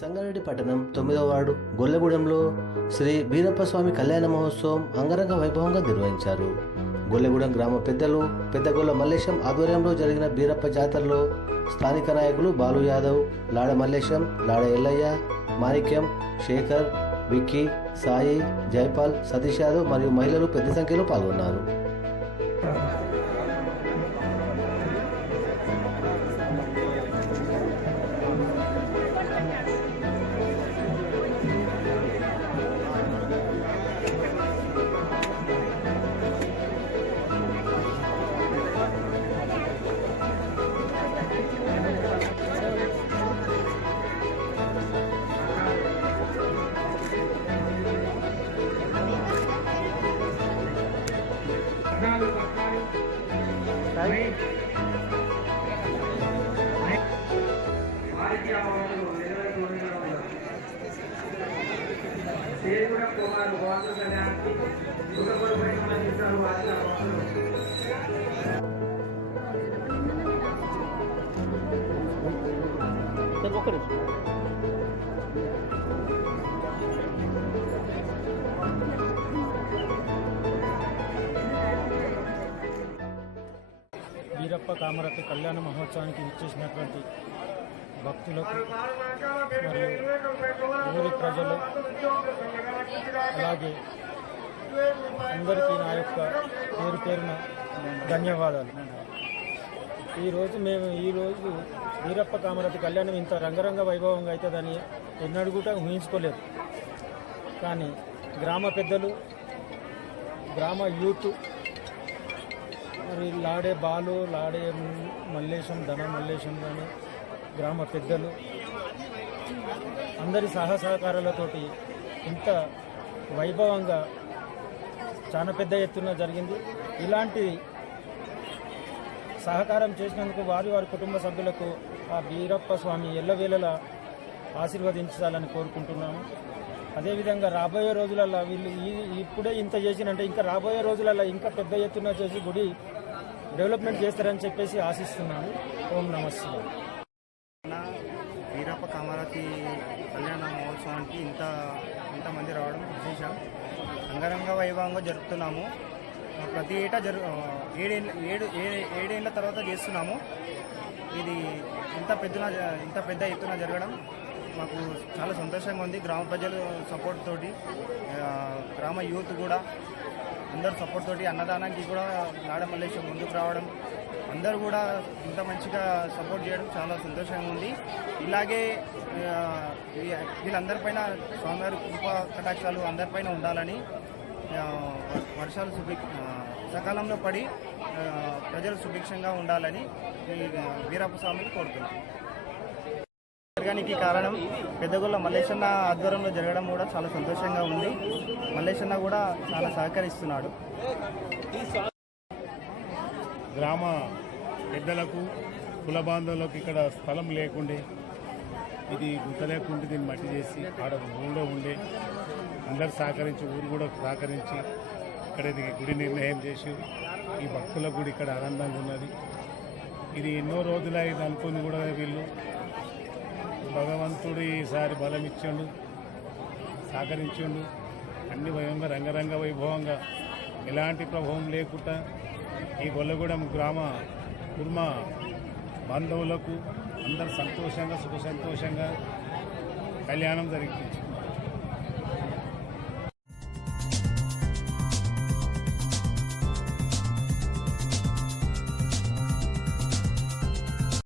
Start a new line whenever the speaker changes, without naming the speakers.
సంగారెడ్డి పట్టణం తొమ్మిదవ వార్డు గొల్లగూడెంలో శ్రీ వీరప్పస్వామి కళ్యాణ మహోత్సవం అంగరంగ వైభవంగా నిర్వహించారు. గొల్లగూడెం గ్రామ పెద్దలు పెద్దగొల్ల మల్లేశం ఆధ్వర్యంలో జరిగిన బీరప్ప జాతరలో స్థానిక నాయకులు బాలు యాదవ్ లాడ మల్లేశం లాడ ఎల్లయ్య మాణిక్యం శేఖర్ విక్కీ సాయి జైపాల్ సతీష్ యాదవ్ మరియు మహిళలు పెద్ద సంఖ్యలో పాల్గొన్నారు.
దేవుడ కుమారు వాసు సంబంధించారు
వీరప్ప కామరతి కళ్యాణ మహోత్సవానికి విచ్చేసినటువంటి భక్తులకు మరియు ఊరి ప్రజలు అలాగే అందరికీ నా యొక్క పేరు పేరున ధన్యవాదాలు. ఈరోజు మేము ఈరోజు వీరప్ప కామరతి కళ్యాణం ఇంత రంగరంగ వైభవంగా అవుతుందని ఎన్నడూ కూడా ఊహించుకోలేదు. కానీ గ్రామ పెద్దలు గ్రామ యూత్ మరి లాడే బాలు లాడే మల్లేశం ధన మల్లేశం కానీ గ్రామ పెద్దలు అందరి సహసహకారాలతోటి ఇంత వైభవంగా చాలా పెద్ద ఎత్తున జరిగింది. ఇలాంటి సహకారం చేసినందుకు వారి వారి కుటుంబ సభ్యులకు ఆ వీరప్ప స్వామి ఎల్లవేళలా ఆశీర్వదించాలని కోరుకుంటున్నాము. అదేవిధంగా రాబోయే రోజులలో వీళ్ళు ఇప్పుడే ఇంత చేసినంటే ఇంకా రాబోయే రోజులలో ఇంకా పెద్ద ఎత్తున చేసి గుడి డెవలప్మెంట్ చేస్తారని చెప్పేసి ఆశిస్తున్నాను. ఓం నమస్తే
వీరప్ప కామరాతి కళ్యాణ మహోత్సవానికి ఇంత ఇంతమంది రావడం విశేషం. అంగరంగ వైభవంగా జరుపుతున్నాము. ప్రతి ఏటా జరు ఏడేళ్ళ ఏడు ఏ- తర్వాత చేస్తున్నాము. ఇది ఇంత పెద్దన ఇంత పెద్ద ఎత్తున జరగడం మాకు చాలా సంతోషంగా ఉంది. గ్రామ ప్రజలు సపోర్ట్ తోటి గ్రామ యూత్ కూడా అందరు సపోర్ట్ తోటి అన్నదానానికి కూడా నాడ మల్లేశ్వరం ముందుకు రావడం అందరూ కూడా ఇంత మంచిగా సపోర్ట్ చేయడం చాలా సంతోషంగా ఉంది. ఇలాగే వీళ్ళందరిపైన స్వామివారి కృప కటాక్షాలు అందరిపైన ఉండాలని వర్షాలు సుభి సకాలంలో పడి ప్రజలు సుభిక్షంగా ఉండాలని వీరప్ప స్వామిని కోరుతున్నాను జరగడానికి కారణం. పెద్దగొల్ల మల్లేశన్న ఆధ్వర్యంలో జరగడం కూడా చాలా సంతోషంగా ఉంది. మల్లేశన్న కూడా చాలా సహకరిస్తున్నాడు.
గ్రామ పెద్దలకు కుల బాంధవులకు ఇక్కడ స్థలం లేకుండే ఇది గుంత లేకుంటే దీన్ని మట్టి చేసి ఆడ ఊళ్ళో ఉండే అందరు సహకరించి ఊరు కూడా సహకరించి ఇక్కడ ఇది గుడి నిర్ణయం చేసి ఈ భక్తులకు గుడి ఇక్కడ ఆనందంగా ఉన్నది. ఇది ఎన్నో రోజులు ఇది అనుకుని కూడా వీళ్ళు భగవంతుడు ఈసారి బలం ఇచ్చిండు సహకరించిండు. అన్ని వైభవంగా రంగరంగ వైభవంగా. ఎలాంటి ప్రభావం లేకుండా ఈ గొల్లగూడెం గ్రామ కుర్మ బంధువులకు అందరు సంతోషంగా సుఖ సంతోషంగా కళ్యాణం జరిగించింది